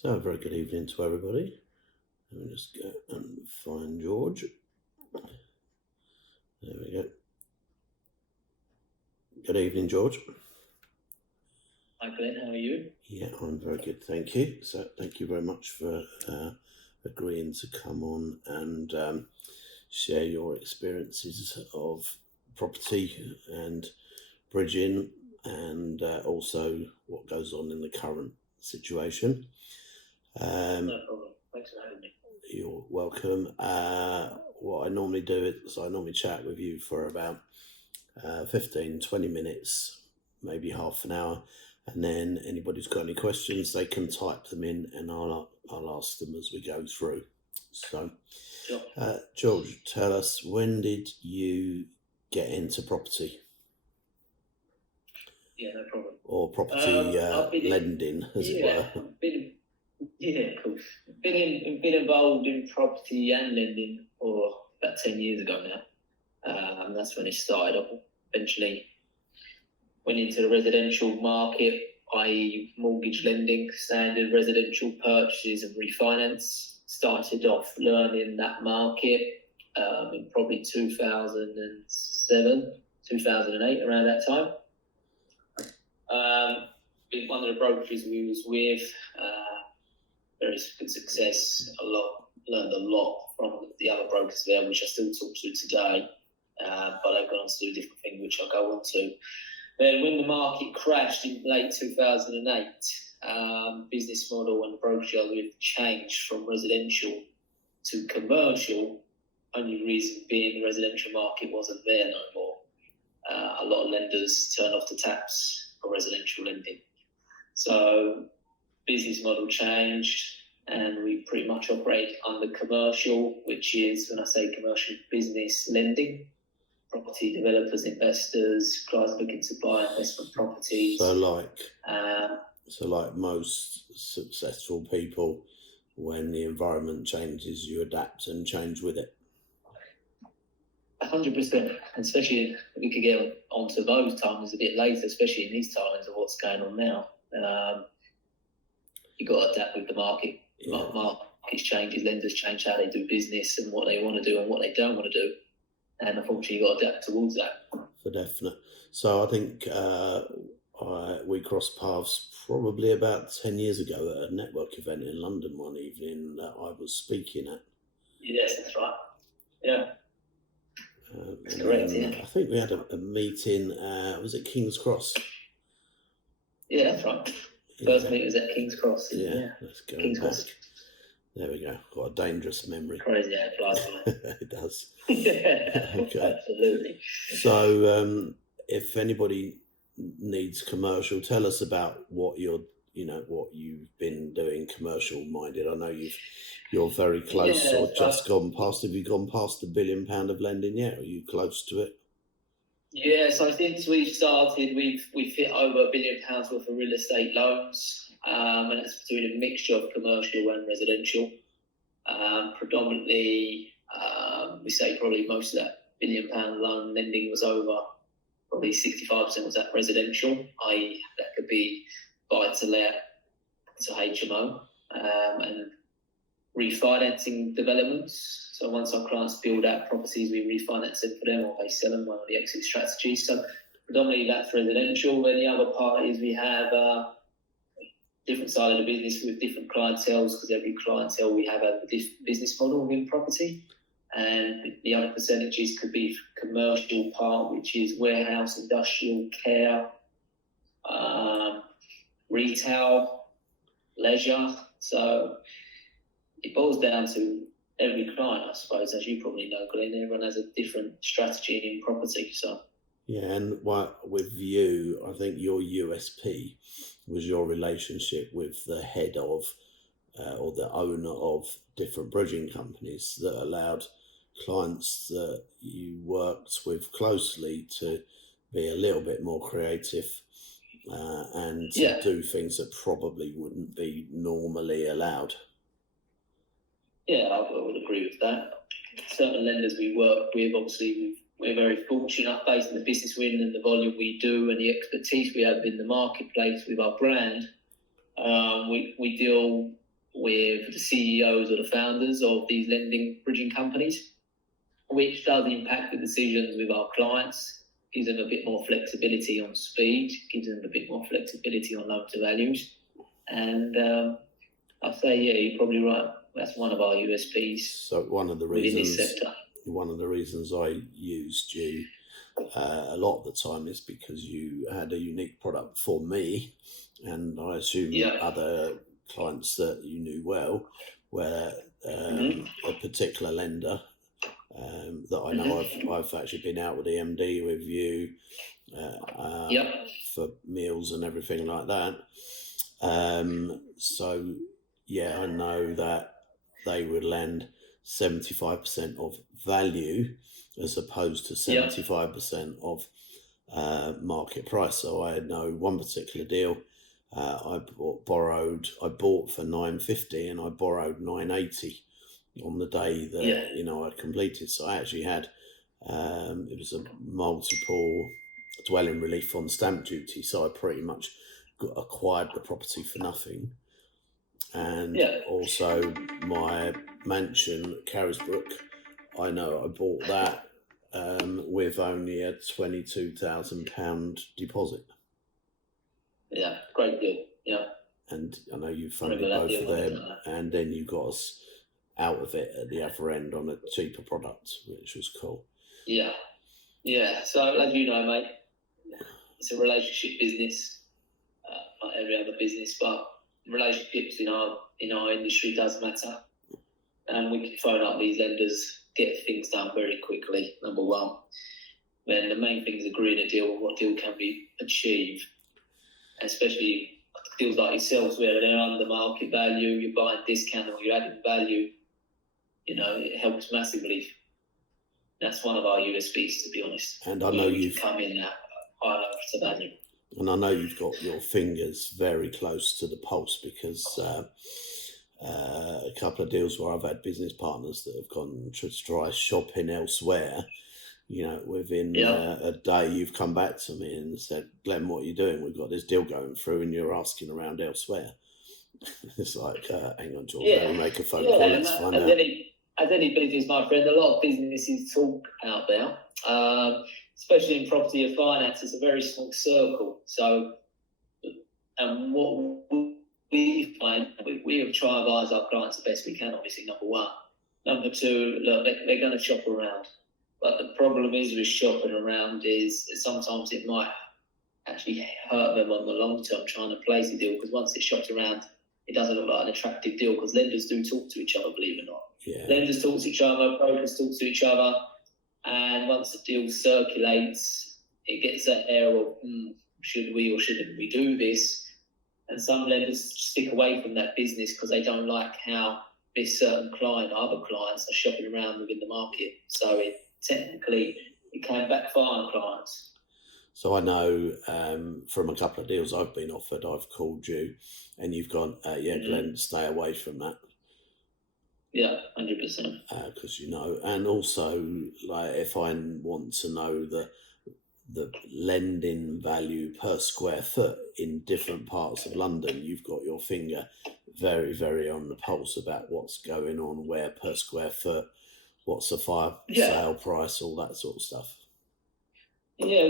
So, a very good evening to everybody. Let me just go and find George. There we go. Good evening, George. Hi Glenn, how are you? Yeah, I'm very good, thank you. So, thank you very much for agreeing to come on and share your experiences of property and bridging, and also what goes on in the current situation. No problem. Thanks for having me. You're welcome. What I normally do is I normally chat with you for about 15, 20 minutes, maybe half an hour. And then anybody who's got any questions, they can type them in and I'll ask them as we go through. So, Sure. George, tell us, when did you get into property? Yeah, no problem. Or property lending, as it were? Of course. Been involved in property and lending for about 10 years ago now. And that's when it started. I eventually went into the residential market, i.e. mortgage lending, standard residential purchases and refinance. Started off learning that market in probably 2007, 2008, around that time. One of the brokerages we was with, very good success, learned a lot from the other brokers there, which I still talk to today, but I've gone on to do a different thing, which I'll go on to. Then when the market crashed in late 2008, business model and brokerage I was with changed from residential to commercial, only reason being the residential market wasn't there no more. A lot of lenders turned off the taps for residential lending. So business model changed and we pretty much operate under commercial, which is, when I say commercial, business lending, property developers, investors, clients looking to buy investment properties. So like most successful people, when the environment changes, you adapt and change with it. 100%, especially we could get onto those times a bit later, especially in these times of what's going on now. You've got to adapt with the market. Yeah. Markets changes, lenders change how they do business and what they want to do and what they don't want to do. And unfortunately, you've got to adapt towards that. For definite. So I think we crossed paths probably about 10 years ago at a network event in London one evening that I was speaking at. Yes, that's right. Yeah. That's correct, yeah. I think we had a meeting, was it King's Cross? Yeah, that's right. First meeting was at King's Cross. Yeah, let's go King's back. Cross. There we go. Got a dangerous memory. Crazy how it flies. It does. Yeah, okay. Absolutely. So if anybody needs commercial, tell us about what you've been doing commercial minded. I know you're very close or just gone past. Have you gone past £1 billion of lending yet? Are you close to it? Yeah, so since we've started, we've hit over £1 billion worth of real estate loans, and that's doing a mixture of commercial and residential. Predominantly, we say probably most of that £1 billion loan lending was over. Probably 65% was that residential, i.e. that could be buy-to-let to HMO, and refinancing developments. So once our clients build out properties, we refinance them for them or they sell them, one of the exit strategies. So predominantly that's residential. Then the other part is we have a different side of the business with different clienteles, because every clientele we have a different business model within property. And the other percentages could be commercial part, which is warehouse, industrial, care, retail, leisure. So it boils down to every client, I suppose, as you probably know, Glenn. Everyone has a different strategy in property. So yeah, and with you, I think your USP was your relationship with the head of or the owner of different bridging companies that allowed clients that you worked with closely to be a little bit more creative and to do things that probably wouldn't be normally allowed. Yeah, I would agree with that. Certain lenders we work with, obviously, we're very fortunate based on the business we're in and the volume we do and the expertise we have in the marketplace with our brand. We deal with the CEOs or the founders of these lending bridging companies, which does impact the decisions with our clients, gives them a bit more flexibility on speed, gives them a bit more flexibility on loan to values. And I'd say, yeah, you're probably right. That's one of our USPs. So one of the within reasons, this sector. one of the reasons I used you a lot of the time is because you had a unique product for me, and I assume other clients that you knew well, where a particular lender that I know I've actually been out with the MD with you for meals and everything like that. So yeah, I know that they would lend 75% of value as opposed to 75% of market price. So I know one particular deal. I bought for $950 and I borrowed $980 on the day that I completed. So I actually had it was a multiple dwelling relief on stamp duty. So I pretty much acquired the property for nothing. And also my mansion at Carisbrook, I know I bought that with only a £22,000 deposit. Yeah, great deal. Yeah. And I know you funded both of them, and then you got us out of it at the other end on a cheaper product, which was cool. Yeah. So as you know, mate, it's a relationship business, like every other business, but relationships in our industry does matter, and we can phone up these lenders, get things done very quickly. Number one, then the main thing is agreeing a deal. What deal can be achieved, especially deals like yourselves where they're under market value, you're buying discount or you're adding value. It helps massively. That's one of our USPs, to be honest. And I know you've come in at higher to value. And I know you've got your fingers very close to the pulse, because a couple of deals where I've had business partners that have gone to try shopping elsewhere, within a day you've come back to me and said, Glenn, what are you doing? We've got this deal going through and you're asking around elsewhere. It's like, hang on, George, let me make a phone call, let's find out. As any business, my friend, a lot of businesses talk out there, especially in property or finance. It's a very small circle. So, and what we find, we have tried to advise our clients the best we can, obviously, number one. Number two, look, they're going to shop around. But the problem is with shopping around is sometimes it might actually hurt them on the long term trying to place a deal, because once it's shopped around, it doesn't look like an attractive deal, because lenders do talk to each other, believe it or not. Yeah. Lenders talk to each other, brokers talk to each other, and once the deal circulates, it gets that air of, should we or shouldn't we do this? And some lenders stick away from that business because they don't like how this certain client or other clients are shopping around within the market. So technically, it can backfire on clients. So I know from a couple of deals I've been offered, I've called you and you've gone, Glenn, stay away from that. Yeah, 100%. Because and also, like, if I want to know the lending value per square foot in different parts of London, you've got your finger very, very on the pulse about what's going on, where per square foot, what's the fire sale price, all that sort of stuff. Yeah,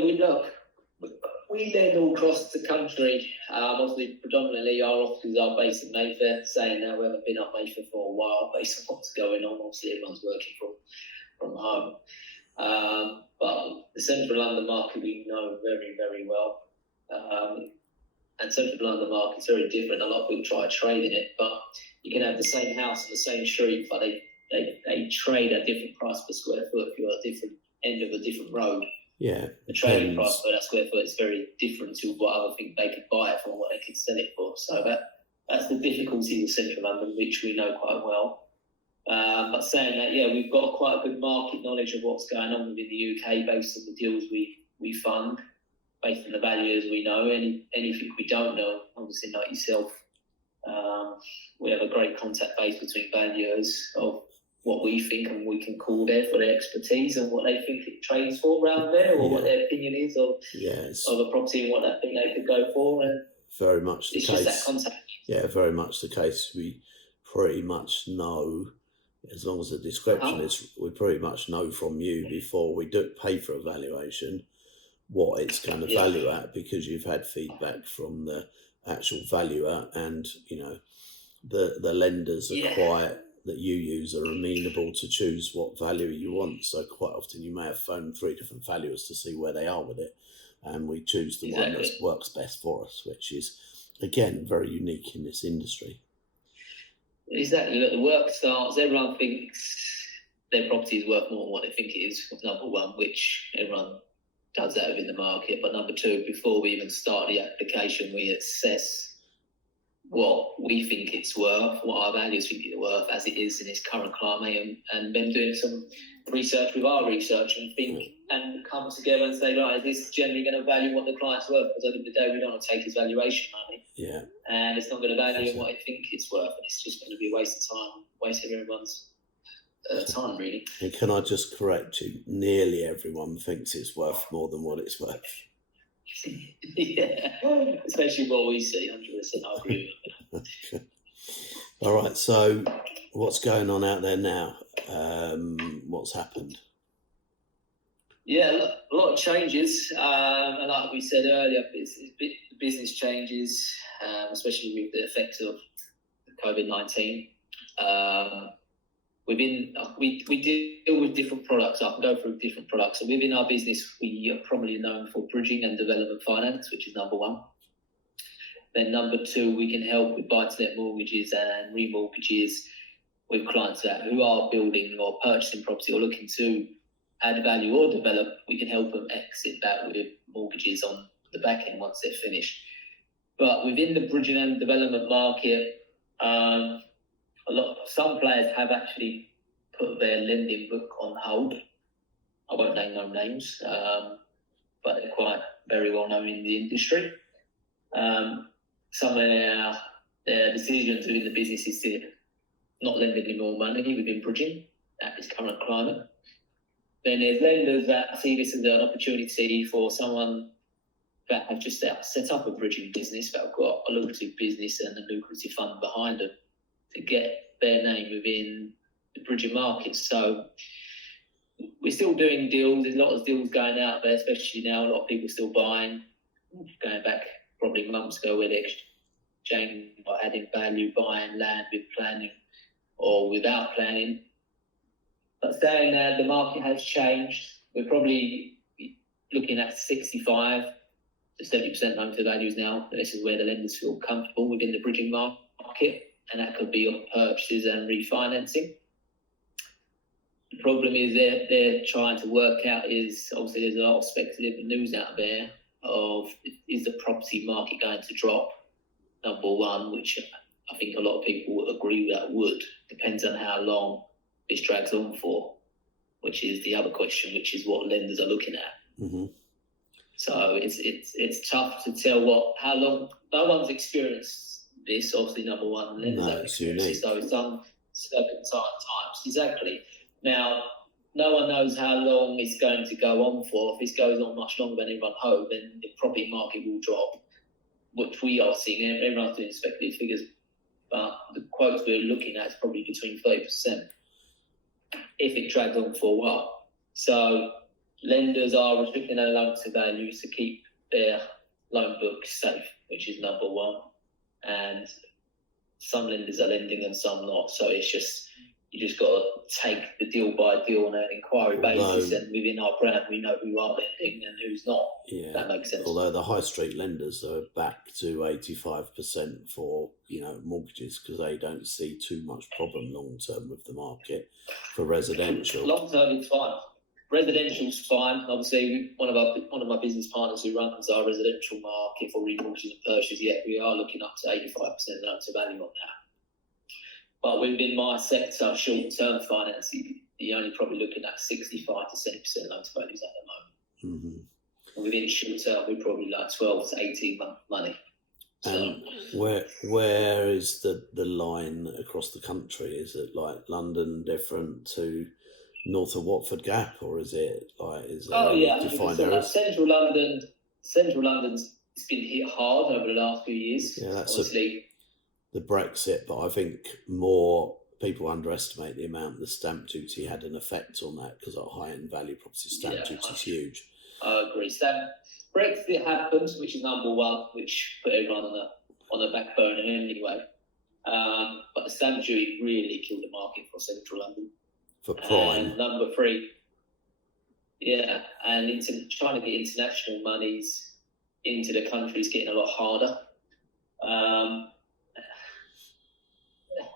we lend all across the country. Obviously, predominantly our offices are based in Mayfair. Saying that, we haven't been up Mayfair for a while based on what's going on. Obviously, everyone's working from home. But the central London market we know very, very well. And central London market's very different. A lot of people try to trade in it, but you can have the same house on the same street, but they trade at different price per square foot if you're at a different end of a different road. Yeah. The trading price per that square foot is very different to what other think they could buy it for and what they could sell it for. So that's the difficulty with central London, which we know quite well. But saying that, we've got quite a good market knowledge of what's going on within the UK based on the deals we fund, based on the values we know. Anything we don't know, obviously like yourself, we have a great contact base between valuers of what we think and we can call there for their expertise and what they think it trades for around there, or what their opinion is of a property and what they think they could go for. And very much the case. Just that contact. Yeah, very much the case. pretty much know, as long as the description Uh-huh. is, we pretty much know from you before we do pay for a valuation what it's going to Yeah, value at, because you've had feedback from the actual valuer, and the lenders are yeah, quite, that you use, are amenable to choose what value you want. So quite often you may have phoned three different valuers to see where they are with it, and we choose the one that exactly. works best for us, which is again very unique in this industry. Exactly. Look, the work starts. Everyone thinks their property is worth more than what they think it is. Number one, which everyone does that within the market. But number two, before we even start the application, we assess what we think it's worth, what our values think it's worth as it is in its current climate, and then doing some research with our research and think and come together and say, right, is this generally going to value what the client's worth? Because at the end of the day, we don't want to take his valuation money. Yeah. And it's not going to value what I think it's worth. And it's just going to be a waste of time, wasting everyone's time, really. And can I just correct you? Nearly everyone thinks it's worth more than what it's worth. Yeah, especially what we see. 100%, I agree with that. Okay. All right. So, what's going on out there now? What's happened? Yeah, a lot of changes. And like we said earlier, business changes, especially with the effects of COVID-19. We deal with different products. I can go through different products. So within our business, we are probably known for bridging and development finance, which is number one. Then number two, we can help with buy-to-let mortgages and remortgages with clients who are building or purchasing property or looking to add value or develop. We can help them exit that with mortgages on the back end once they're finished. But within the bridging and development market, some players have actually put their lending book on hold. I won't name no names, but they're quite very well known in the industry. Some of their decisions within the business is to not lend any more money within bridging at this current climate. Then there's lenders that see this as an opportunity for someone that have just set up a bridging business, that have got a lucrative business and a lucrative fund behind them, to get their name within the bridging market. So we're still doing deals. There's a lot of deals going out there, especially now. A lot of people are still buying. Going back probably months ago, where they exchanging or adding value, buying land with planning or without planning. But saying that, the market has changed. We're probably looking at 65 to 70% loan to values now. This is where the lenders feel comfortable within the bridging market, and that could be on purchases and refinancing. The problem is they're trying to work out is, obviously there's a lot of speculative news out there of, is the property market going to drop? Number one, which I think a lot of people would agree that would. Depends on how long this drags on for, which is the other question, which is what lenders are looking at. Mm-hmm. So it's tough to tell how long. No one's experienced this. Obviously, number one, lenders have experienced this. So it's uncertain times. Exactly. Now, no one knows how long it's going to go on for. If this goes on much longer than everyone hoped, then the property market will drop, which we are seeing. Everyone's doing speculative figures, but the quotes we're looking at is probably between 30% if it drags on for a while. So lenders are restricting their loan to values to keep their loan book safe, which is number one. And some lenders are lending and some not. So it's just, you just got to take the deal by deal on an inquiry basis. And within our brand, we know who are lending and who's not. Yeah, that makes sense. Although the high street lenders are back to 85% for mortgages, because they don't see too much problem long term with the market for residential. Long term, it's fine. Residential's fine. Obviously, one of my business partners who runs our residential market for remortgages and purchases, we are looking up to 85% loan to value on that. But within my sector, short-term finance, you're only probably looking at 65 to 70% loan to values at the moment. Mm-hmm. Within short-term, we're probably like 12 to 18 month money. And where is the line across the country? Is it like London different to north of Watford Gap, or is it like defined areas? Central London's been hit hard over the last few years. Yeah, that's obviously. the Brexit, but I think more people underestimate the amount the stamp duty had an effect on that, because our high-end value property stamp duty is huge. I agree. Brexit happened, which is number one, which put everyone on the back burner anyway. But the stamp duty really killed the market for central London. For prime. And number three, and trying to get international monies into the country is getting a lot harder.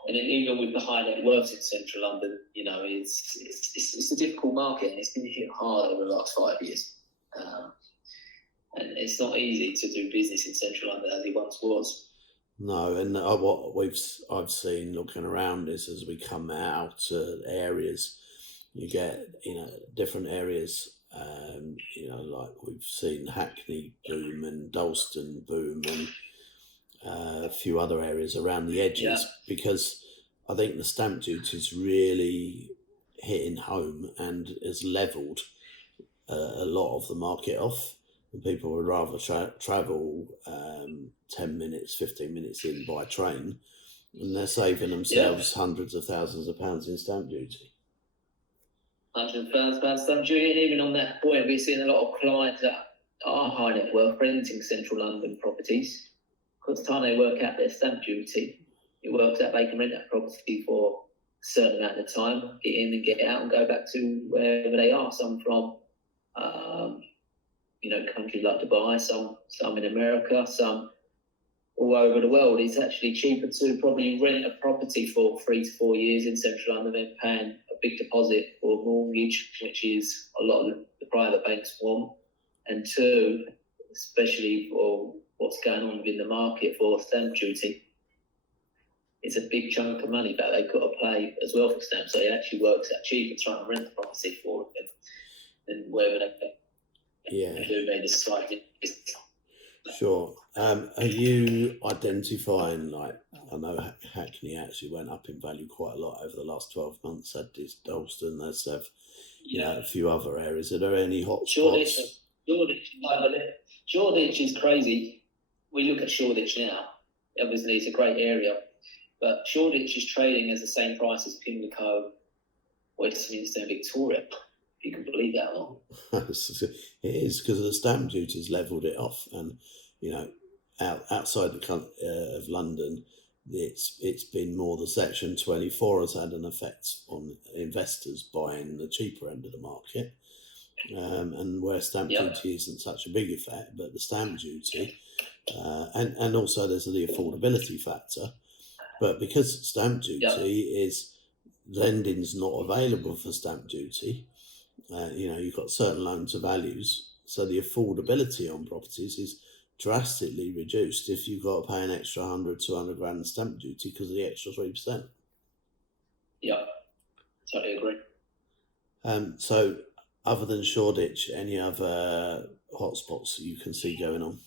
And then even with the high net worths in central London, it's a difficult market, and it's been hit hard over the last 5 years. And it's not easy to do business in central London as it once was. No, and what I've seen looking around is, as we come out to areas, you get different areas. Like we've seen Hackney boom and Dalston boom, and a few other areas around the edges, because I think the stamp duty is really hitting home and has levelled a lot of the market off. And people would rather travel 10 minutes, 15 minutes in by train, and they're saving themselves hundreds of thousands of pounds in stamp duty. Hundreds of pounds stamp duty, and even on that point, we're seeing a lot of clients that are high net worth renting central London properties. Because the time they work out their stamp duty, it works out they can rent that property for a certain amount of time, get in and get out and go back to wherever they are. Some from, countries like Dubai, some in America, some all over the world. It's actually cheaper to probably rent a property for 3 to 4 years in central London than paying a big deposit for a mortgage, which is a lot of the private banks want. And two, especially for what's going on within the market for stamp duty, it's a big chunk of money that they've got to pay as well for stamps. So it actually works out cheaper trying to rent the property for them than wherever they do maybe slightly. Sure. Are you identifying, like, I know Hackney actually went up in value quite a lot over the last 12 months, had this Dalston, there's a few other areas. Are there any hot spots? Shoreditch is crazy. We look at Shoreditch now. Obviously, it's a great area, but Shoreditch is trading as the same price as Pimlico, Westminster, and Victoria. If you can believe that or not. It is, because the stamp duty's levelled it off, and outside of London, it's been more the Section 24 has had an effect on investors buying the cheaper end of the market. And where stamp duty isn't such a big effect, but the stamp duty, and also there's the affordability factor. But because stamp duty is, lending's not available for stamp duty, you've got certain loan to values, so the affordability on properties is drastically reduced if you've got to pay an extra 100, 200 grand in stamp duty because of the extra 3%. Yeah, totally agree. So other than Shoreditch, any other hotspots you can see going on?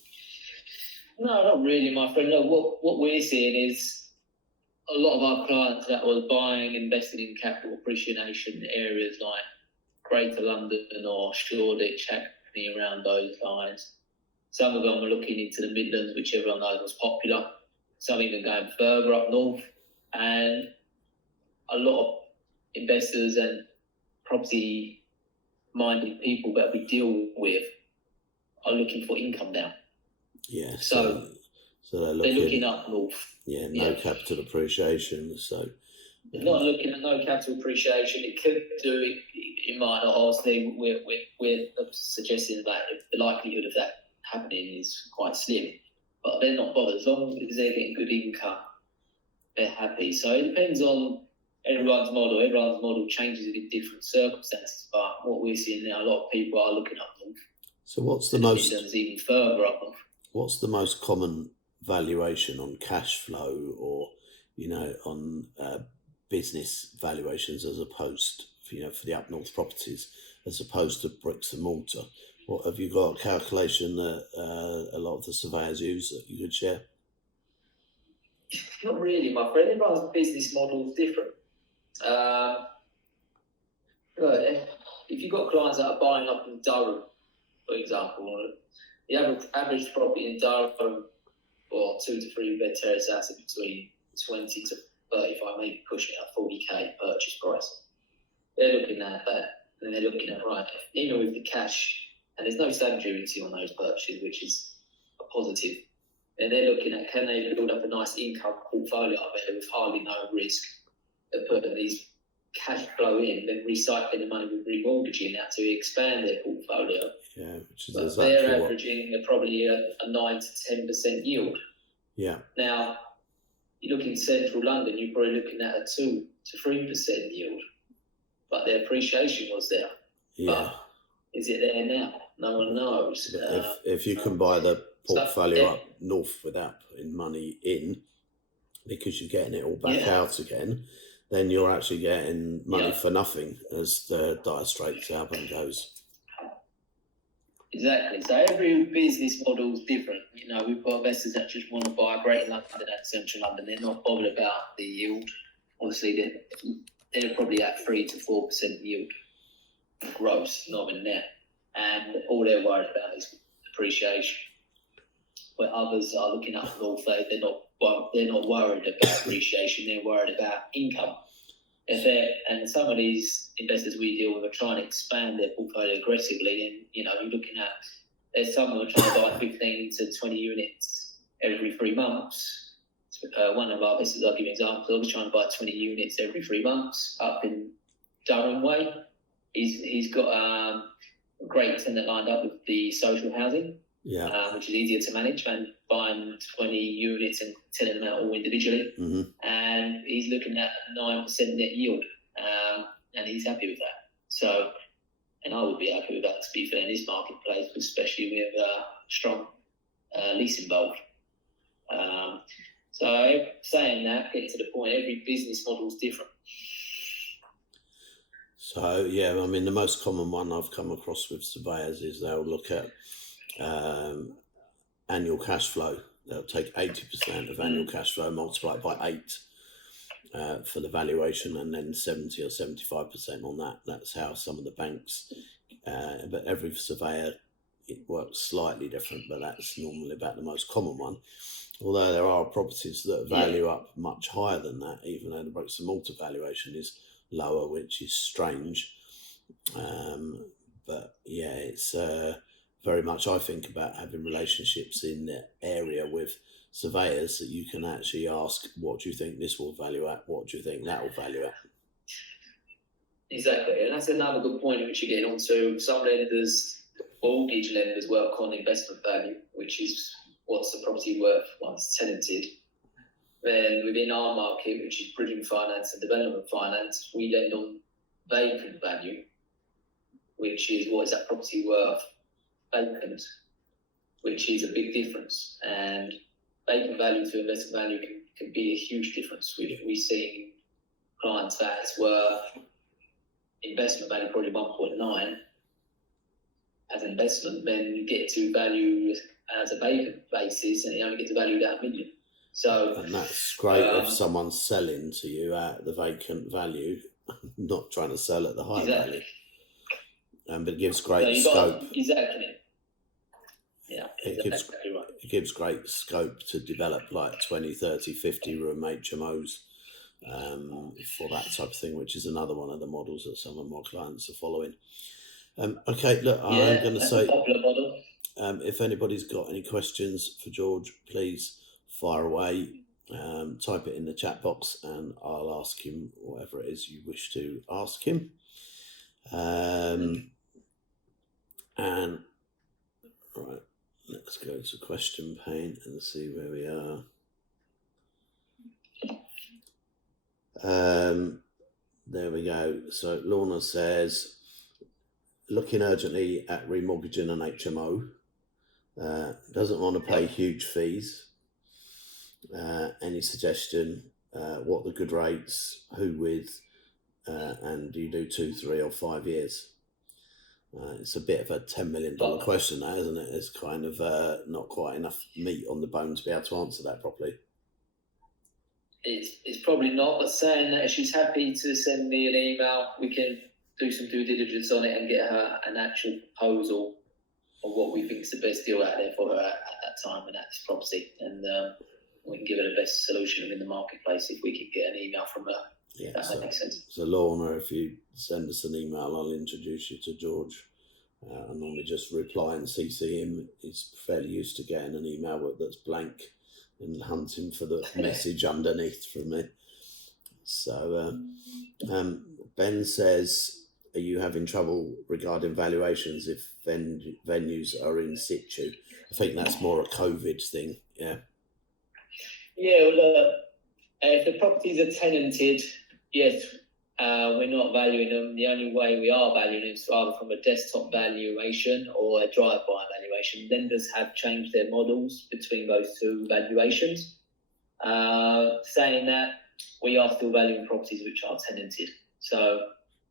No, not really, my friend. No, what we're seeing is a lot of our clients that were buying, investing in capital appreciation areas like Greater London or Shoreditch, Hackney, around those lines. Some of them are looking into the Midlands, which everyone knows was popular. Some even going further up north. And a lot of investors and property-minded people that we deal with are looking for income now. Yeah. So they're looking up north. Yeah, no capital appreciation. So they're not looking at no capital appreciation. It could do it. It might not. Obviously, we're suggesting that the likelihood of that happening is quite slim. But they're not bothered. As long as they're getting good income, they're happy. So it depends on everyone's model. Everyone's model changes in different circumstances. But what we're seeing now, a lot of people are looking up north. So what's the most? Even further up north. What's the most common valuation on cash flow, or on business valuations, as opposed for the up north properties, as opposed to bricks and mortar? What have you got a calculation that a lot of the surveyors use that you could share? Not really, my friend. Everyone's business model is different. If you've got clients that are buying up in Durham, for example, the average property in Durham for 2 to 3 bed terrace house is between 20 to 35, maybe pushing it at 40k purchase price. They're looking at that, and they're looking at, right, even with the cash, and there's no stamp duty on those purchases, which is a positive. And they're looking at, can they build up a nice income portfolio up there with hardly no risk of putting these cash flow in, then recycling the money with remortgaging that to expand their portfolio. Yeah, which is but exactly they're averaging probably a 9 to 10% yield. Yeah. Now, you look in central London, you're probably looking at a 2 to 3% yield, but their appreciation was there. Yeah. But is it there now? No one knows. If you can buy the portfolio up north without putting money in, because you're getting it all back out again, then you're actually getting money for nothing, as the Dire Straits album goes. Exactly. So every business model is different. You know, we've got investors that just want to buy Greater London and Central London. They're not bothered about the yield. Obviously, they're probably at 3 to 4% yield gross, not in net. And all they're worried about is appreciation. Where others are looking up north, they're not worried about appreciation. They're worried about income. And some of these investors we deal with are trying to expand their portfolio aggressively, and you're looking at, there's some who are trying to buy 15 to 20 units every 3 months. One of our investors, I'll give you an example, was trying to buy 20 units every 3 months up in Durham Way. He's got a great tenant lined up with the social housing, which is easier to manage, and buying 20 units and tenant them out all individually. Mm-hmm. And he's looking at 9% net yield, and he's happy with that. So, and I would be happy with that, to be fair, in this marketplace, especially with strong lease involved. So, saying that, getting to the point, every business model is different. So, yeah, I mean, the most common one I've come across with surveyors is they'll look at annual cash flow. They'll take 80% of annual cash flow, multiply it by 8 for the valuation, and then 70 or 75% on that. That's how some of the banks, but every surveyor, it works slightly different, but that's normally about the most common one. Although there are properties that value up much higher than that, even though the bricks and mortar valuation is lower, which is strange. But yeah, it's very much, I think, about having relationships in the area with surveyors that you can actually ask, what do you think this will value at? What do you think that will value at? Exactly. And that's another good point which you're getting onto. Some lenders, mortgage lenders, work on investment value, which is what's the property worth once tenanted. Then within our market, which is bridging finance and development finance, we lend on vacant value, which is what is that property worth vacant, which is a big difference. And vacant value to investment value can be a huge difference. We see clients that it's worth investment value probably 1.9 as an investment, then you get to value as a vacant basis, and you only get to value that $1 million. So, and that's great if someone's selling to you at the vacant value, not trying to sell at the high value. But it gives great scope. Exactly. Yeah, it gives great scope to develop like 20, 30, 50 room HMOs for that type of thing, which is another one of the models that some of my clients are following. Okay, look, I'm going to say, if anybody's got any questions for George, please fire away, type it in the chat box, and I'll ask him whatever it is you wish to ask him. And right, let's go to question pane and see where we are. There we go. So Lorna says, looking urgently at remortgaging an HMO, doesn't want to pay huge fees. Any suggestion? What the good rates? Who with? And do you do 2, 3 or 5 years? It's a bit of a $10 million question now, isn't it? It's kind of not quite enough meat on the bone to be able to answer that properly. It's probably not, but saying that if she's happy to send me an email, we can do some due diligence on it and get her an actual proposal of what we think is the best deal out there for her at that time and at this property. And we can give her the best solution in the marketplace if we can get an email from her. Yeah, That makes sense. So Lorna, if you send us an email, I'll introduce you to George. I normally just reply and CC him. He's fairly used to getting an email that's blank and hunting for the message underneath from me. So Ben says, are you having trouble regarding valuations if venues are in situ? I think that's more a COVID thing. Yeah. Yeah, well, if the properties are tenanted, yes, we're not valuing them. The only way we are valuing them is either from a desktop valuation or a drive-by valuation. Lenders have changed their models between those two valuations. Saying that, we are still valuing properties which are tenanted.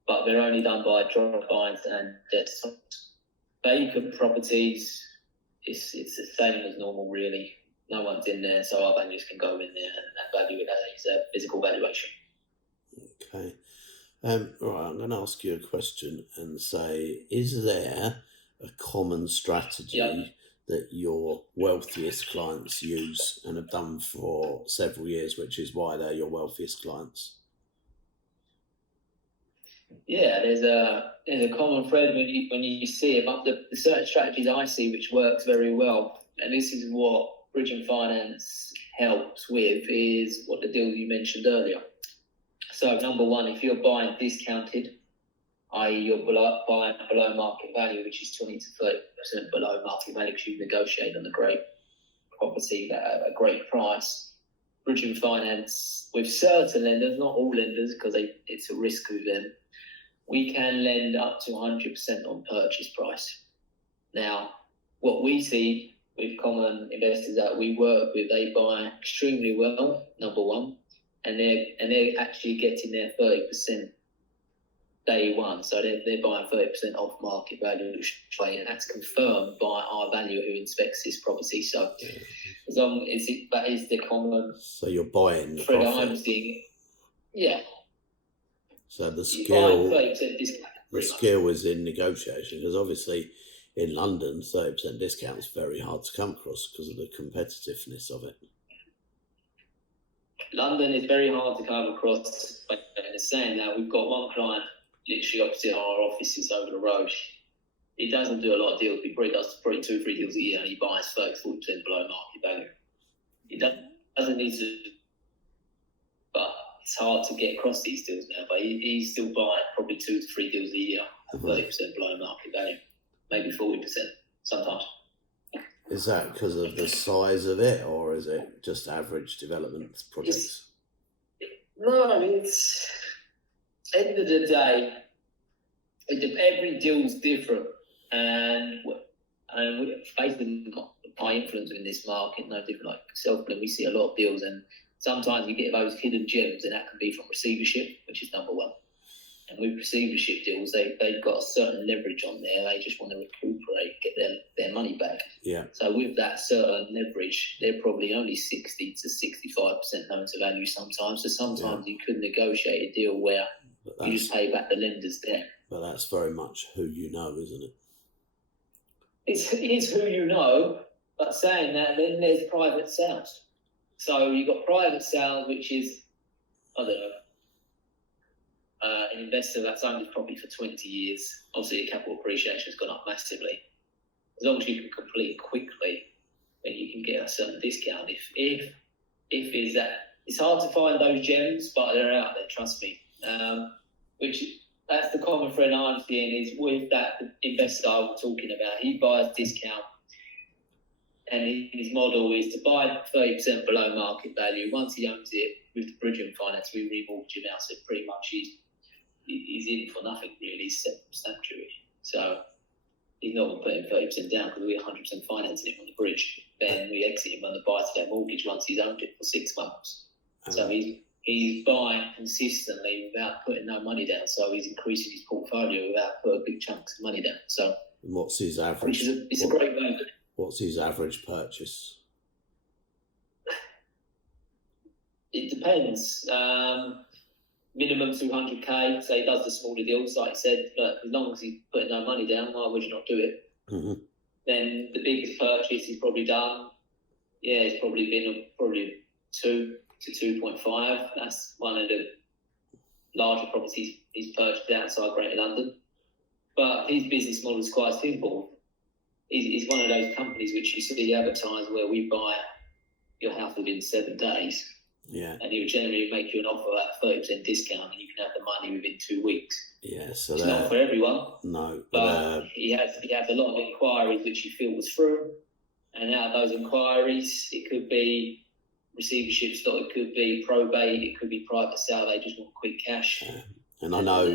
But they're only done by drive-bys and desktops. Vacant properties, it's the same as normal, really. No one's in there, so our valuers can go in there and value it as a physical valuation. Okay. Right, I'm going to ask you a question and say, is there a common strategy that your wealthiest clients use and have done for several years, which is why they're your wealthiest clients? Yeah, there's a common thread when you see it. But the certain strategies I see which works very well, and this is what Bridge and Finance helps with, is what the deal you mentioned earlier. So number one, if you're buying discounted, i.e. you're buying below market value, which is 20 to 30% below market value because you've negotiated on a great property at a great price. Bridge and Finance, with certain lenders, not all lenders because it's a risk with them, we can lend up to 100% on purchase price. Now, what we see with common investors that we work with, they buy extremely well, number one, and they're actually getting their 30% day one. So they're buying 30% off market value, and that's confirmed by our valuer who inspects this property. So as long as that is the common. So you're buying the profit profit. I'm seeing. Yeah. So the skill is in negotiation, because obviously in London, 30% discount is very hard to come across because of the competitiveness of it. London is very hard to come across. But in saying that, we've got one client literally opposite our offices over the road. He doesn't do a lot of deals. He probably does 2 or 3 deals a year, and he buys 30-40% below market value. He doesn't need to, but it's hard to get across these deals now. But he's still buying probably 2 to 3 deals a year at 30% below market value, maybe 40% sometimes. Is that because of the size of it, or is it just average development projects? No, it's end of the day, every deal's different, and based on my influence in this market, no different like myself, but we see a lot of deals, and sometimes you get those hidden gems, and that can be from receivership, which is number one. And with receivership deals, they've got a certain leverage on there. They just want to recuperate, get their money back. Yeah. So with that certain leverage, they're probably only 60 to 65% loan to value sometimes. So sometimes you could negotiate a deal where you just pay back the lender's debt. But that's very much who you know, isn't it? It is who you know, but saying that, then there's private sales. So you've got private sales, which is, I don't know, an investor that's owned his property for 20 years. Obviously, the capital appreciation has gone up massively. As long as you can complete quickly, then you can get a certain discount. If is that, it's hard to find those gems, but they're out there. Trust me. That's the common thread I'm seeing is with that investor I was talking about. He buys discount, and his model is to buy 30% below market value. Once he owns it, with the Bridge and Finance, we remortgage him out. So pretty much he's in for nothing really. He's set from stamp duty. So he's not going to put him 30% down because we're 100% financing him on the bridge. Then we exit him on the buy-to-let mortgage once he's owned it for 6 months. So he's buying consistently without putting no money down. So he's increasing his portfolio without putting big chunks of money down. So what's his average? It's a great move. What's his average purchase? It depends. Minimum 200k. So he does the smaller deals, like I said. But as long as he's putting no money down, why would you not do it? Then the biggest purchase he's probably done, it's probably been 2 to 2.5. That's one of the larger properties he's purchased outside Greater London. But his business model is quite simple. He's one of those companies which you see advertised where we buy your house within 7 days. Yeah. And he'll generally make you an offer at a 30% discount and you can have the money within 2 weeks. Yeah, so it's not for everyone. No. But he has a lot of inquiries which he filters through. And out of those inquiries, it could be receivership stock, it could be probate, it could be private sale, they just want quick cash. And I know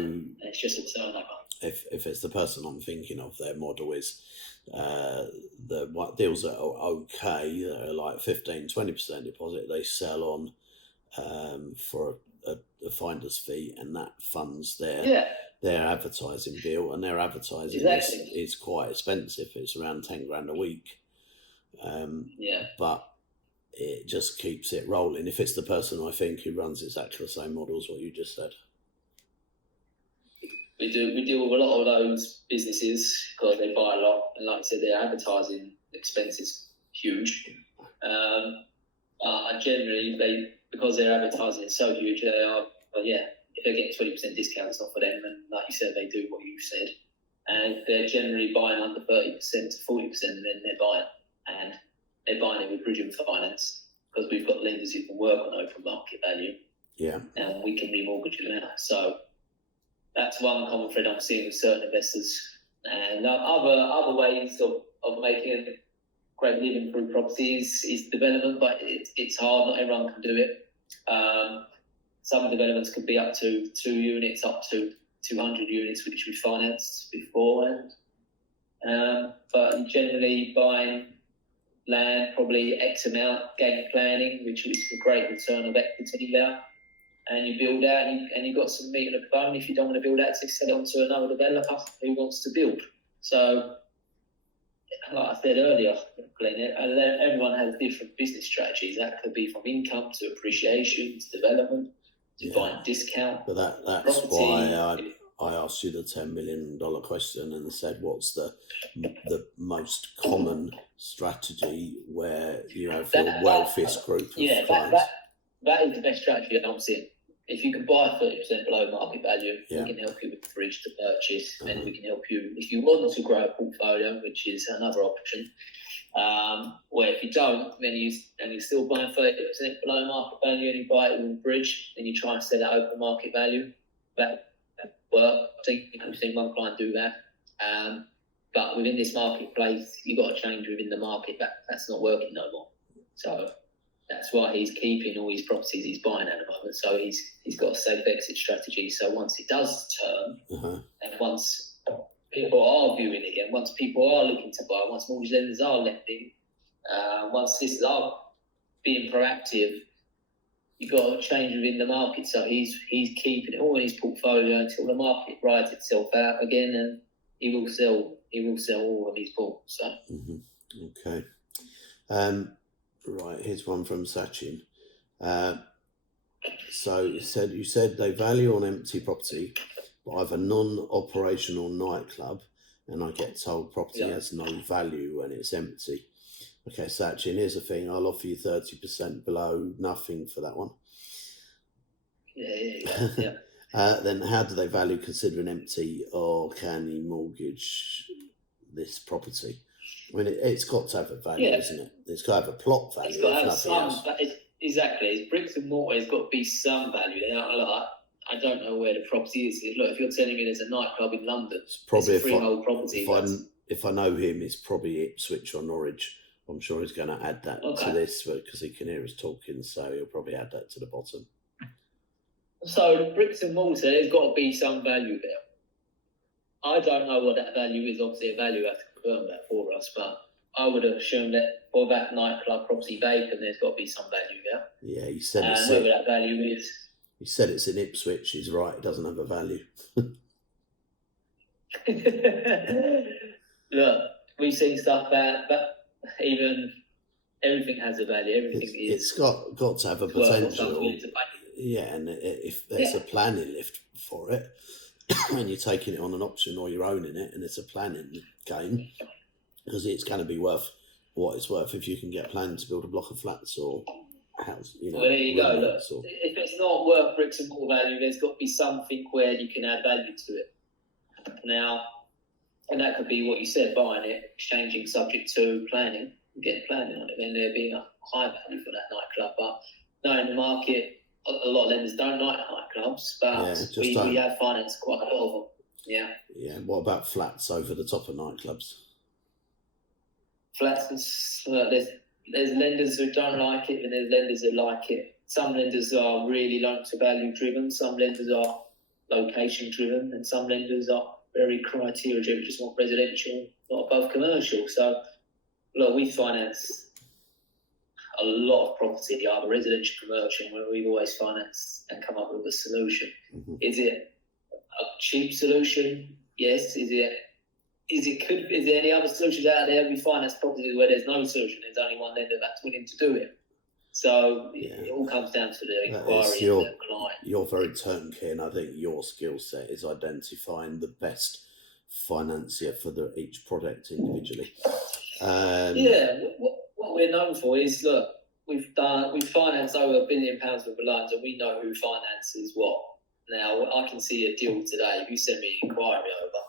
it's just a turnover. If it's the person I'm thinking of, their model is the what deals that are okay, that are like 15-20% deposit, they sell on for a finder's fee, and that funds their advertising bill, and their advertising is quite expensive. It's around 10 grand a week. But it just keeps it rolling. If it's the person I think who runs exactly the same model as what you just said. We deal with a lot of those businesses because they buy a lot, and like I said, their advertising expense is huge. Generally, because their advertising is so huge, they are. But yeah, if they're getting 20% discount, it's not for them. And like you said, they do what you said, and they're generally buying under 30% to 40%, and then they're buying, and they're buying it with bridging finance because we've got lenders who can work on open market value. Yeah, and we can remortgage them out. So that's one common thread I'm seeing with certain investors. And other ways of making a great living through properties is development, but it's hard. Not everyone can do it. Some developments could be up to 2 units, up to 200 units, which we financed beforehand. But generally buying land, probably X amount, gain planning, which is a great return of equity there. And you build out, and you've got some meat on the bone. If you don't want to build out, to sell it on to another developer who wants to build. So, like I said earlier, Glenn, everyone has different business strategies. That could be from income to appreciation to development to buying discount. But that's why I asked you the $10 million question and said, what's the most common strategy where you have your wealthiest group of clients? That is the best strategy that I'm seeing. If you can buy 30% below market value, we can help you with the bridge to purchase, and we can help you if you want to grow a portfolio, which is another option. Where if you don't, then you're still buying 30% below market value, and you buy it with a bridge, then you try and sell it open market value. That work. I think I've seen one client do that. But within this marketplace, you've got to change within the market. That's not working no more. So that's why he's keeping all his properties he's buying at the moment. So he's got a safe exit strategy. So once it does turn, and once people are viewing again, once people are looking to buy, once mortgage lenders are lending, once this is are being proactive, you've got to change within the market. So he's keeping it all in his portfolio until the market rides itself out again, and he will sell all of his pools. So okay. Right, here's one from Sachin. So you said they value on empty property, but I have a non-operational nightclub, and I get told property has no value when it's empty. Okay, Sachin, here's the thing. I'll offer you 30% below nothing for that one. Yeah. Then how do they value considering empty, or can he mortgage this property? I mean, it's got to have a value, isn't it? It's got to have a plot value. It's got to have some. Exactly. It's bricks and mortar. It's got to be some value. I don't know where the property is. Look, if you're telling me there's a nightclub in London, it's probably a freehold property. If I know him, it's probably Ipswich or Norwich. I'm sure he's going to add that to this because he can hear us talking, so he'll probably add that to the bottom. So bricks and mortar, there's got to be some value there. I don't know what that value is. Obviously, a value has to confirm that for us, but I would assume that for that nightclub property vacant, there's got to be some value there. Yeah, he said it's whether that value is. He said it's in Ipswich. He's right. It doesn't have a value. Look, we've seen stuff but even everything has a value. It's got to have a potential. Yeah, and if there's a planning lift for it, and you're taking it on an option or you're owning it, and it's a planning game, because it's going to be worth what it's worth if you can get planned to build a block of flats or house, Well, there you go. room Look, rents or if it's not worth bricks and mortar value, there's got to be something where you can add value to it. Now, and that could be what you said, buying it, exchanging subject to planning, getting planning on it, then there being a high value for that nightclub. But knowing the market, a lot of lenders don't like nightclubs, but we have financed quite a lot of them. Yeah. Yeah. What about flats over the top of nightclubs? Flats, there's lenders who don't like it, and there's lenders who like it. Some lenders are really loan to value driven, some lenders are location driven, and some lenders are very criteria driven, just want residential, not above commercial. So, look, we finance a lot of property, either residential, commercial, where we've always financed and come up with a solution. Mm-hmm. Is it a cheap solution? Yes. Is there any other solutions out there? We finance properties where there's no solution. There's only one lender that's willing to do it. So it all comes down to the inquiry of the client. You're very turnkey, and I think your skill set is identifying the best financier for each product individually. What we're known for is, look, we've financed over £1 billion worth of loans, and we know who finances what. Now, I can see a deal today. If you send me an inquiry over,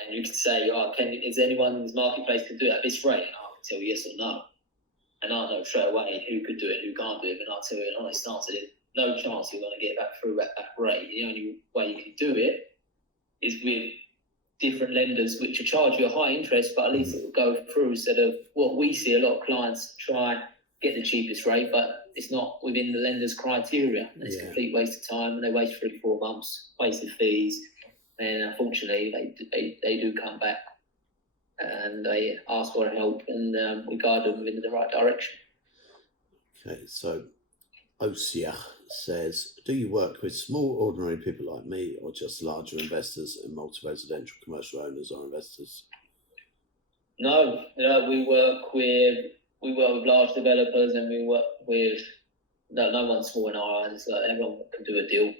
and you can say, is anyone in this marketplace can do it at this rate? And I can tell you yes or no. And I know straight away who could do it, who can't do it. And I'll tell you an honest answer, there's no chance you're going to get back through at that rate. The only way you can do it is with different lenders, which will charge you a high interest, but at least it will go through instead of what we see a lot of clients try get the cheapest rate, but it's not within the lender's criteria. And it's a complete waste of time, and they waste 3-4 months, wasted fees. And unfortunately, they do come back and they ask for help, and we guide them in the right direction. Okay, so Osia says, do you work with small, ordinary people like me, or just larger investors and multi-residential commercial owners or investors? No, we work with large developers, and we work with no one's small in our eyes. Everyone can do a deal.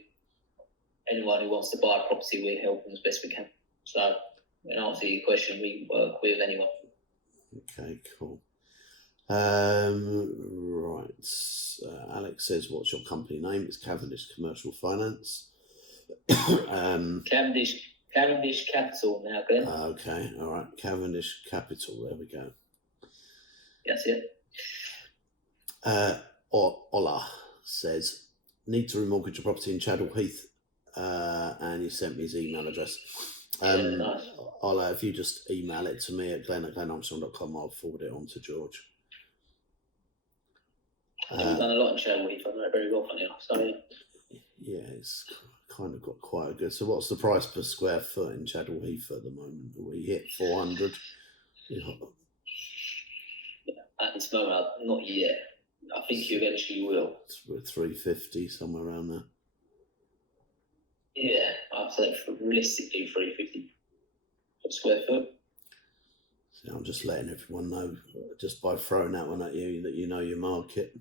Anyone who wants to buy a property, we help them as best we can. So, in answer to your question, we work with anyone. Okay, cool. Right. Alex says, what's your company name? It's Cavendish Commercial Finance. Cavendish Capital now, Glenn. Okay, all right. Cavendish Capital, there we go. That's it. Ola says, need to remortgage a property in Chadwell Heath, and he sent me his email address. Nice. Ola, if you just email it to me at glenn@glenarmstrong.com, I'll forward it on to George. We've done a lot in Chadwell Heath. I know it very well for now. So yeah, it's kind of got quite a good. So what's the price per square foot in Chadwell Heath at the moment? We hit 400. At this moment, not yet. I think you eventually will. It's 350, somewhere around there. Yeah, I'd say realistically 350 per square foot. So I'm just letting everyone know, just by throwing that one at you, that you know your market.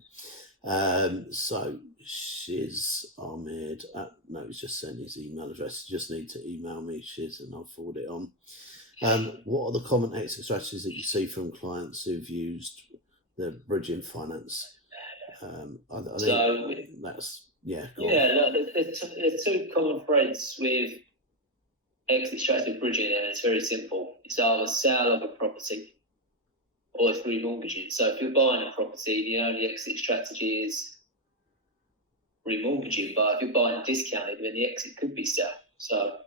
So Shiz Ahmed, no, he's just sent his email address. You just need to email me, Shiz, and I'll forward it on. What are the common exit strategies that you see from clients who've used the bridging finance? There's two common threads with exit strategy bridging, and it's very simple. It's either sale of a property or it's remortgaging. So if you're buying a property, the only exit strategy is remortgaging. But if you're buying discounted, then the exit could be sale. So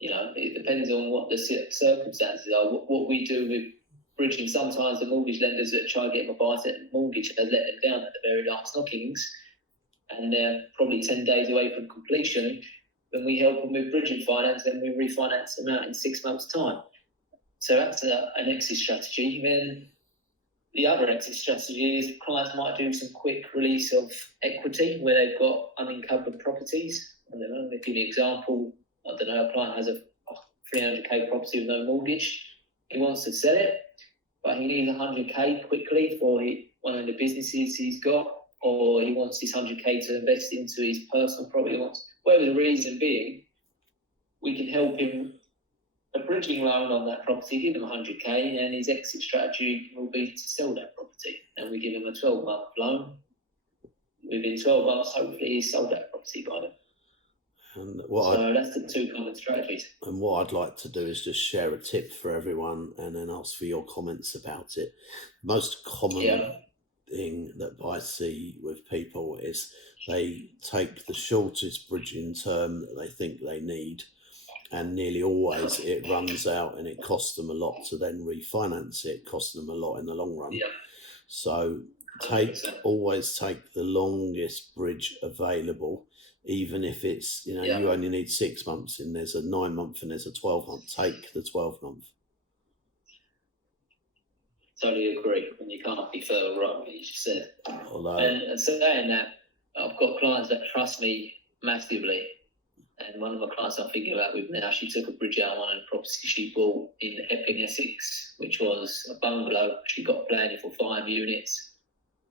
it depends on what the circumstances are. What we do with bridging, sometimes the mortgage lenders that try to get them a buy-to-let mortgage has let them down at the very last knockings, and they're probably 10 days away from completion. When we help them with bridging finance, then we refinance them out in 6 months' time. So that's an exit strategy. Then the other exit strategy is clients might do some quick release of equity where they've got unencumbered properties. I don't know, give you an example. I don't know, a client has a 300k property with no mortgage. He wants to sell it, but he needs 100k quickly for one of the businesses he's got, or he wants this 100k to invest into his personal property. Whatever the reason being, we can help him a bridging loan on that property, give him 100k, and his exit strategy will be to sell that property. And we give him a 12-month loan, within 12 months, hopefully he's sold that property by then. And that's the two common strategies. And what I'd like to do is just share a tip for everyone and then ask for your comments about it. Most common thing that I see with people is they take the shortest bridging term that they think they need, and nearly always it runs out and it costs them a lot to then refinance it, costs them a lot in the long run. So always take the longest bridge available, even if it's, you only need 6 months and there's a 9 month and there's a 12 month, take the 12 month. Totally agree. And you can't be further wrong, as you said. And saying that, I've got clients that trust me massively. And one of my clients I'm thinking about with now, she took a bridge out on one of the properties she bought in Epping, Essex, which was a bungalow. She got planning for 5 units.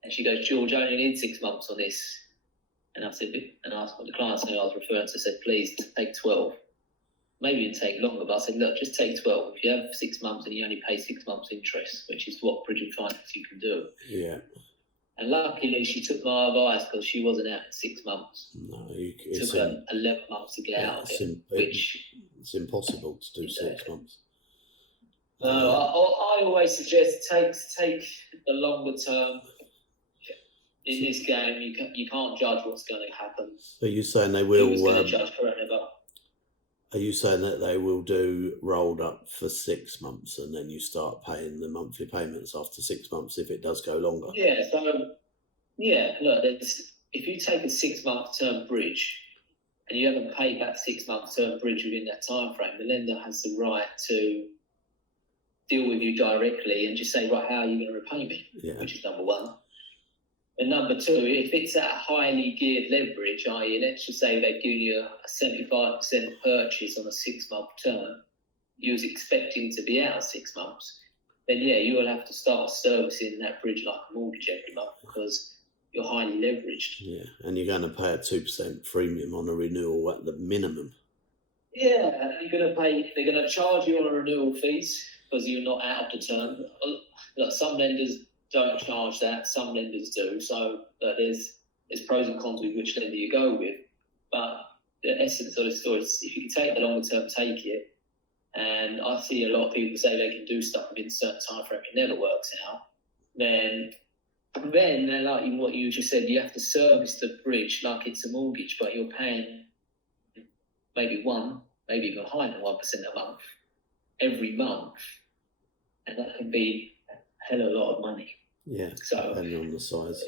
And she goes, George, I only need 6 months on this. And I said, and I asked the clients who I was referring to, said, please take 12. Maybe even take longer, but I said, look, just take 12. If you have 6 months and you only pay 6 months interest, which is what bridging finance you can do. Yeah. And luckily, she took my advice because she wasn't out in 6 months. No, it took her 11 months to get out of it, it's impossible to do 6 months. No, I always suggest take the longer term. In this game, you can't judge what's going to happen. Are you saying they will? Going to judge forever. Are you saying that they will do rolled up for 6 months and then you start paying the monthly payments after 6 months if it does go longer? Yeah. So look, if you take a 6 month term bridge and you haven't paid that 6 month term bridge within that time frame, the lender has the right to deal with you directly and just say, right, how are you going to repay me? Yeah. Which is number one. And number two, if it's at highly geared leverage, i.e., let's just say they've given you a 75% purchase on a 6 month term, you was expecting to be out in 6 months, then you will have to start servicing that bridge like a mortgage every month because you're highly leveraged. Yeah, and you're going to pay a 2% premium on a renewal at the minimum. Yeah, you're going to pay. They're going to charge you on a renewal fees because you're not out of the term. Look, some lenders don't charge that, some lenders do. So there's pros and cons with which lender you go with. But the essence of the story is if you can take the longer term, take it. And I see a lot of people say they can do stuff within a certain time frame, it never works out. Then like what you just said, you have to service the bridge like it's a mortgage, but you're paying maybe even higher than 1% a month every month. And that can be a hell of a lot of money. Yeah, so depending on the size.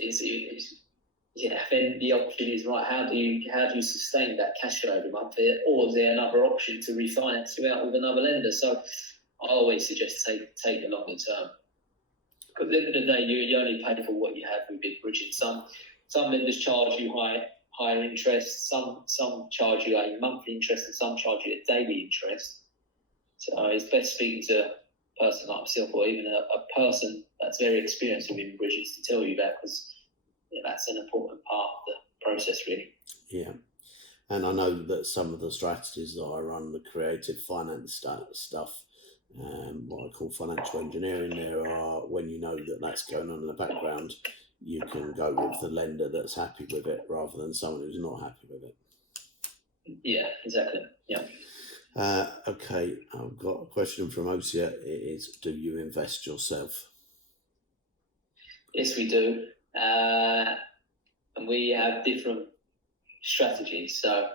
Then the option is, right, how do you sustain that cash flow every month? Or is there another option to refinance you out with another lender? So I always suggest take a longer term. Because at the end of the day, you only pay for what you have with big bridging. Some lenders charge you higher interest, some charge you a monthly interest, and some charge you a daily interest. So it's best speaking to a person like myself or even a person that's very experienced within bridges to tell you that, because that's an important part of the process, really. Yeah. And I know that some of the strategies that I run, the creative finance stuff, what I call financial engineering, there are, when you know that that's going on in the background, you can go with the lender that's happy with it rather than someone who's not happy with it. Yeah, exactly. Yeah. Okay, I've got a question from Osia. It is, do you invest yourself? Yes, we do. And we have different strategies. So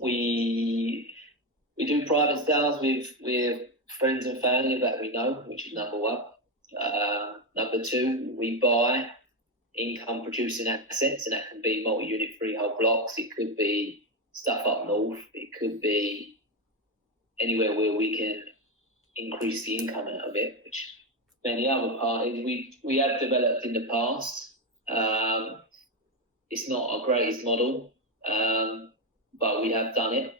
we do private sales with friends and family that we know, which is number one. Number two, we buy income producing assets, and that can be multi-unit freehold blocks. It could be stuff up north. It could be anywhere where we can increase the income out of it, which many other parties we have developed in the past. It's not our greatest model, but we have done it.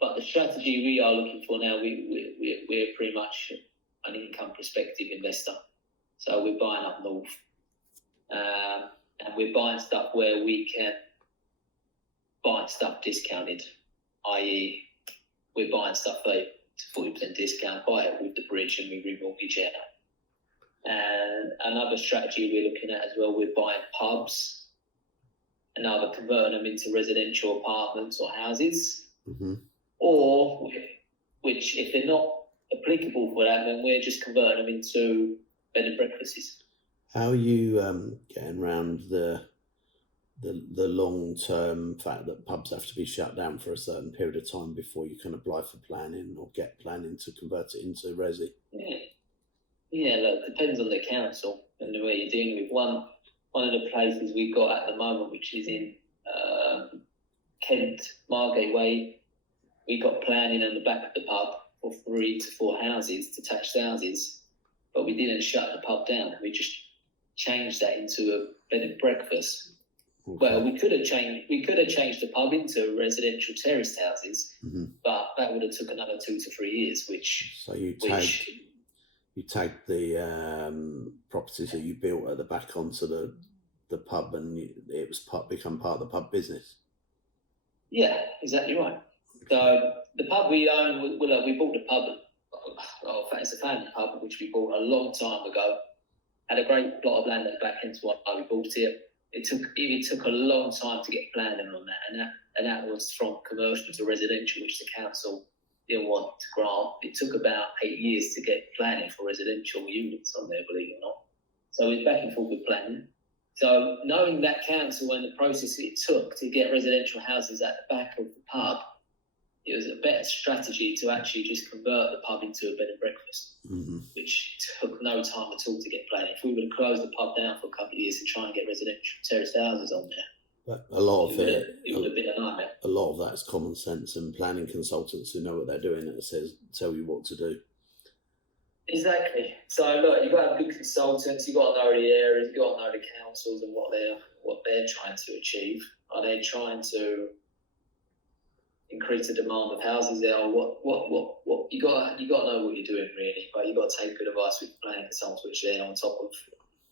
But the strategy we are looking for now, we're pretty much an income prospective investor. So we're buying up north, and we're buying stuff where we can buy stuff discounted, i.e. we're buying stuff for 40% discount, buy it with the bridge and we remortgage it. And another strategy we're looking at as well, we're buying pubs and either converting them into residential apartments or houses, Mm-hmm. or which, if they're not applicable for that, then we're just converting them into bed and breakfasts. How are you getting around the long-term fact that pubs have to be shut down for a certain period of time before you can apply for planning or get planning to convert it into resi? Yeah, look, it depends on the council and the way you're dealing with. One of the places we've got at the moment, which is in Kent, Margate Way, we got planning on the back of the pub for 3 to 4 houses, detached houses, but we didn't shut the pub down. We just changed that into a bed and breakfast. Okay. Well, we could have changed the pub into residential terraced houses, mm-hmm. but that would have took another 2 to 3 years. So you take the properties that you built at the back onto the pub, and it was become part of the pub business. Yeah, exactly right. So the pub we own, we bought the pub. It's a family pub which we bought a long time ago. Had a great plot of land at the back, hence why we bought it. It took a long time to get planning on that, and that was from commercial to residential, which the council didn't want to grant. It took about 8 years to get planning for residential units on there, believe it or not. So we're back and forth with planning. So knowing that council and the process it took to get residential houses at the back of the pub, it was a better strategy to actually just convert the pub into a bed and breakfast, mm-hmm. which took no time at all to get planning. If we would have closed the pub down for a couple of years to try and get residential terraced houses on there, but a lot of it would have been a nightmare. A lot of that is common sense and planning consultants who know what they're doing and tell you what to do. Exactly. So look, you've got to have good consultants. You've got to know the areas. You've got to know the councils and what they're trying to achieve. Are they trying to increase the demand of houses there? Or what you got to know what you're doing really. But you've got to take good advice with planning consultants, which they're on top of,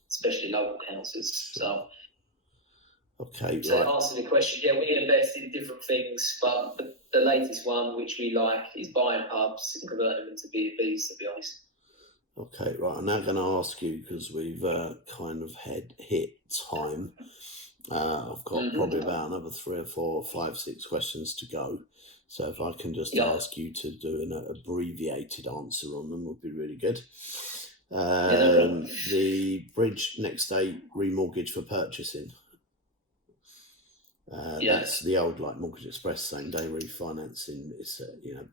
especially local councils. So. Okay. So right. to answer the question, yeah, we invest in different things, but the latest one, which we like, is buying pubs and converting them into B&Bs, to be honest. Okay, right. I'm now going to ask you, because we've kind of hit time. I've got probably about another 3 or 4 or 5, 6 questions to go. So if I can just ask you to do an abbreviated answer on them, would be really good. The bridge next day remortgage for purchasing. That's the old Mortgage Express same day refinancing. It's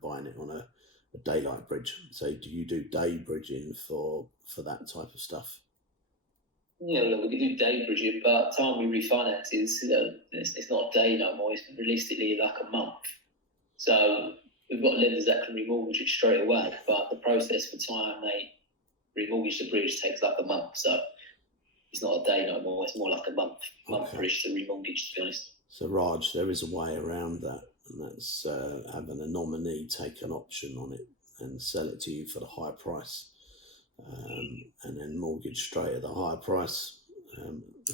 buying it on a daylight bridge. So do you do day bridging for that type of stuff? Yeah, look, we can do day bridging, but time we refinance is it's not a day no more. It's realistically like a month. So we've got lenders that can remortgage it straight away, but the process for time they remortgage the bridge takes like a month. So it's not a day no more. It's more like a month bridge to remortgage, to be honest. So Raj, there is a way around that, and that's having a nominee take an option on it and sell it to you for the higher price, and then mortgage straight at the higher price,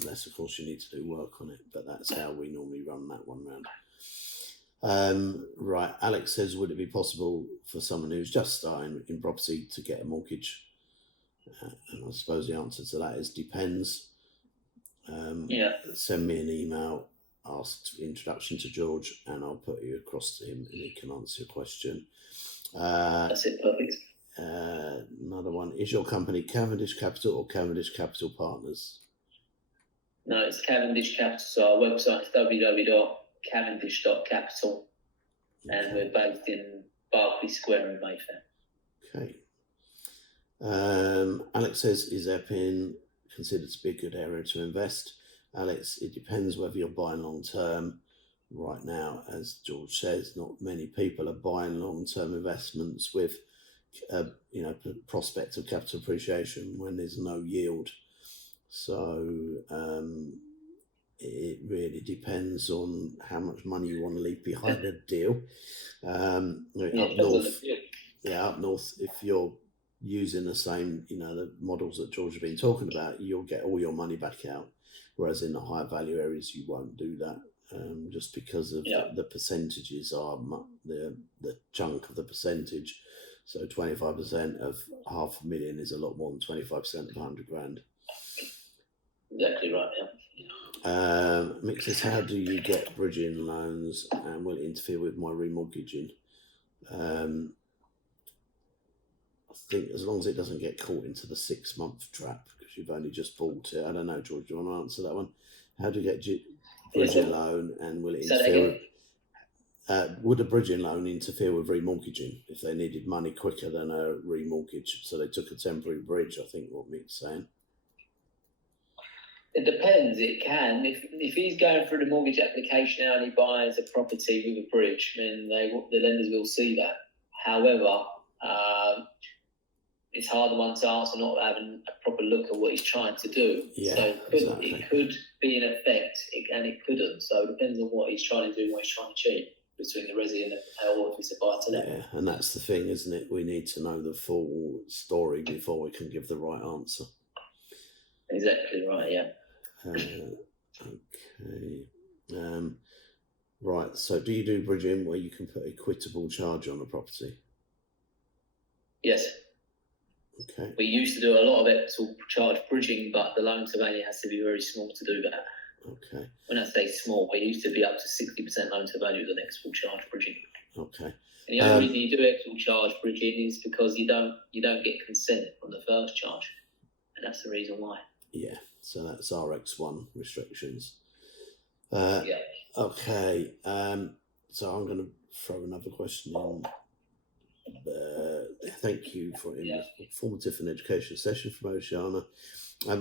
unless of course you need to do work on it, but that's how we normally run that one round. Right, Alex says, would it be possible for someone who's just starting in property to get a mortgage? And I suppose the answer to that is depends. Send me an email, ask introduction to George, and I'll put you across to him and he can answer your question. That's it, perfect. Another one, is your company Cavendish Capital or Cavendish Capital Partners? No, it's Cavendish Capital. So our website is www.cavendish.capital, and we're based in Berkeley Square in Mayfair. Okay. Alex says, is Epping considered to be a good area to invest? Alex, it depends whether you're buying long term. Right now, as George says, not many people are buying long term investments with prospect of capital appreciation when there's no yield. So it really depends on how much money you want to leave behind a deal. Up north, if you're using the same, the models that George has been talking about, you'll get all your money back out. Whereas in the high value areas, you won't do that, just because of the percentages are the chunk of the percentage. So 25% of $500,000 is a lot more than 25% of 100 grand. Exactly right. Yeah. Mick says, how do you get bridging loans and will it interfere with my remortgaging? I think as long as it doesn't get caught into the 6-month trap because you've only just bought it. I don't know, George, do you want to answer that one? How do you get bridging loan and will it interfere with, would a bridging loan interfere with remortgaging if they needed money quicker than a remortgage? So they took a temporary bridge, I think what Mick's saying. It depends. It can. If he's going through the mortgage application now and he buys a property with a bridge, then the lenders will see that. However, it's hard one to answer not having a proper look at what he's trying to do. Yeah, so exactly. It could be an effect, and it couldn't. So it depends on what he's trying to do and what he's trying to achieve between the resident or if it's a buy-to-let. Yeah, and that's the thing, isn't it? We need to know the full story before we can give the right answer. Exactly right, yeah. Okay. Right, so do you do bridging where you can put a quittable charge on a property? Yes. Okay. We used to do a lot of it to charge bridging, but the loan to value has to be very small to do that. Okay. When I say small, we used to be up to 60% loan to value, the next will charge bridging. Okay. And the only reason you do actual charge bridging is because you don't get consent from the first charge, and that's the reason why. Yeah. So that's RX1 restrictions. Yeah. Okay. So I'm going to throw another question in. Thank you for an informative and educational session from Oceana.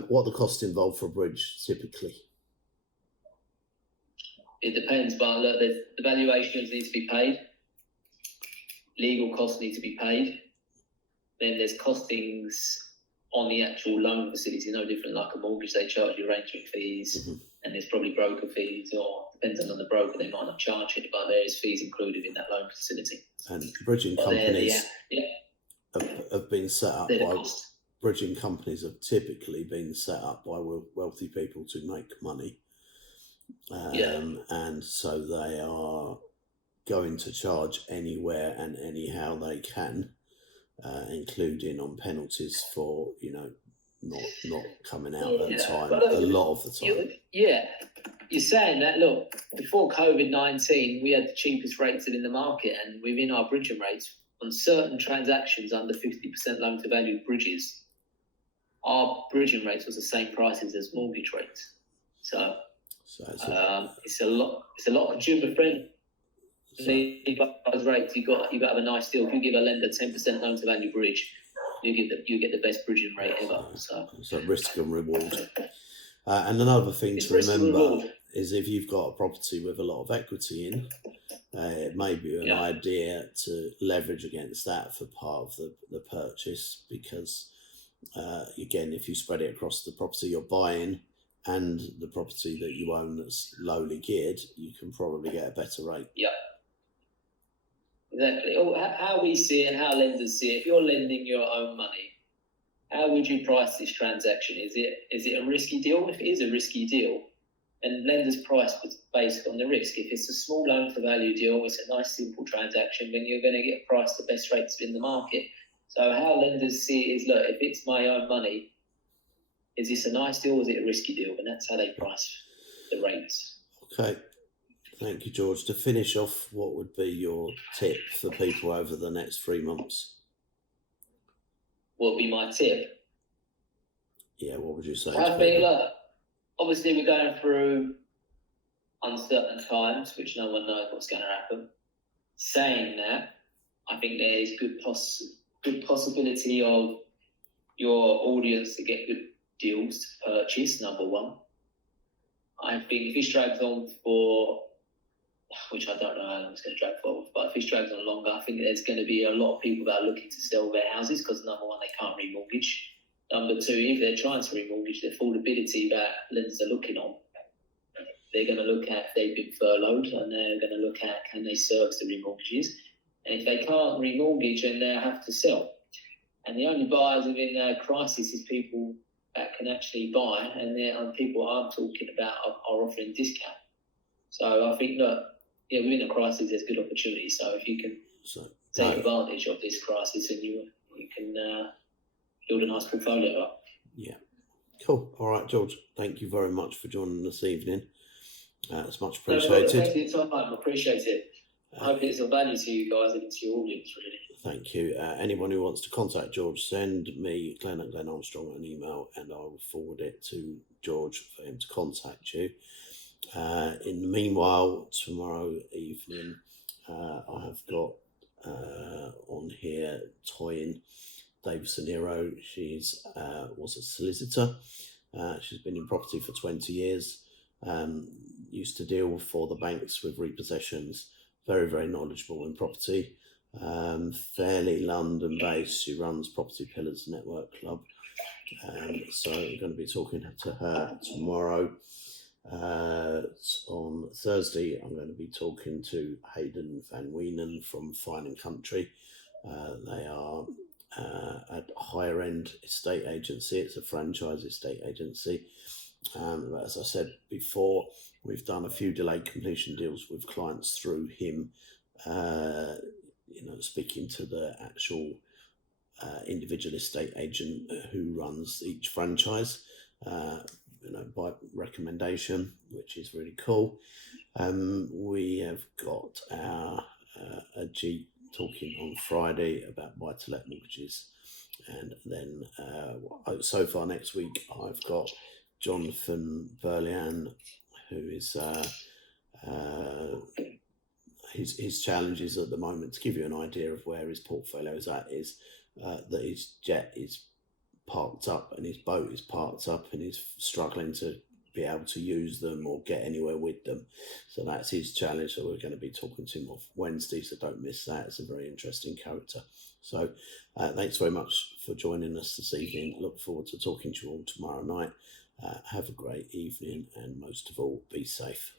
What are the costs involved for a bridge typically? It depends, but look, the valuations need to be paid. Legal costs need to be paid. Then there's costings on the actual loan facility, no different like a mortgage. They charge you arrangement fees, and there's probably broker fees, or depending on the broker, they might not charge it, but there is fees included in that loan facility. And bridging companies have been set up by bridging companies have typically been set up by wealthy people to make money, and so they are going to charge anywhere and anyhow they can. Including on penalties for not coming out at time a lot of the time. You're saying that. Look, before COVID-19, we had the cheapest rates in the market, and within our bridging rates on certain transactions under 50% loan to value bridges, our bridging rates was the same prices as mortgage rates. So it's a lot consumer friendly. Those rates, you got to have a nice deal. If you give a lender 10% loan to value bridge, you get the best bridging rate ever. So risk and reward. And another thing to remember is if you've got a property with a lot of equity in, it may be an idea to leverage against that for part of the purchase because, again, if you spread it across the property you're buying and the property that you own that's lowly geared, you can probably get a better rate. Yeah. Exactly. How we see it and how lenders see it, if you're lending your own money, how would you price this transaction? Is it a risky deal? If it is a risky deal, and lenders price based on the risk. If it's a small loan to value deal, it's a nice simple transaction, then you're going to get priced the best rates in the market. So how lenders see it is, look, if it's my own money, is this a nice deal or is it a risky deal? And that's how they price the rates. Okay. Thank you, George. To finish off, what would be your tip for people over the next 3 months? What would be my tip? Yeah, what would you say? I think, look, obviously we're going through uncertain times, which no one knows what's going to happen. Saying that, I think there is good possibility of your audience to get good deals to purchase, number one. I think if this drags on for, which I don't know how long it's going to drag for, but if this drags on longer, I think there's going to be a lot of people that are looking to sell their houses because, number one, they can't remortgage. Number two, if they're trying to remortgage, the affordability that lenders are looking on, they're going to look at if they've been furloughed and they're going to look at can they service the remortgages. And if they can't remortgage, then they'll have to sell. And the only buyers within a crisis is people that can actually buy, and people I'm talking about are offering discount. So I think that within a crisis, there's good opportunity. So if you can take advantage of this crisis, and you can build a nice portfolio up. Yeah. Cool. All right, George. Thank you very much for joining this evening. It's much No, no, appreciated. thanks for your time. I appreciate it. I Uh, hope it's of value to you guys and to your audience, really. Thank you. Anyone who wants to contact George, send me, Glenn at Glenn Armstrong, an email and I will forward it to George for him to contact you. In the meanwhile, tomorrow evening, I have got on here Toyin Davison Hero. She's was a solicitor. She's been in property for 20 years. Used to deal for the banks with repossessions. Very, very knowledgeable in property. Fairly London based. She runs Property Pillars Network Club. So we're going to be talking to her tomorrow. On Thursday, I'm going to be talking to Hayden Van Wienen from Fine and Country. They are a higher end estate agency. It's a franchise estate agency. As I said before, we've done a few delayed completion deals with clients through him. Speaking to the actual individual estate agent who runs each franchise, by recommendation, which is really cool. We have got our Ajit talking on Friday about buy-to-let mortgages, and then so far next week I've got Jonathan Berlian, who is his challenges at the moment, to give you an idea of where his portfolio is at, is that his jet is parked up and his boat is parked up and he's struggling to be able to use them or get anywhere with them. So that's his challenge. So we're going to be talking to him on Wednesday, so don't miss that. It's a very interesting character. So thanks very much for joining us this evening. Look forward to talking to you all tomorrow night. Have a great evening, and most of all, be safe.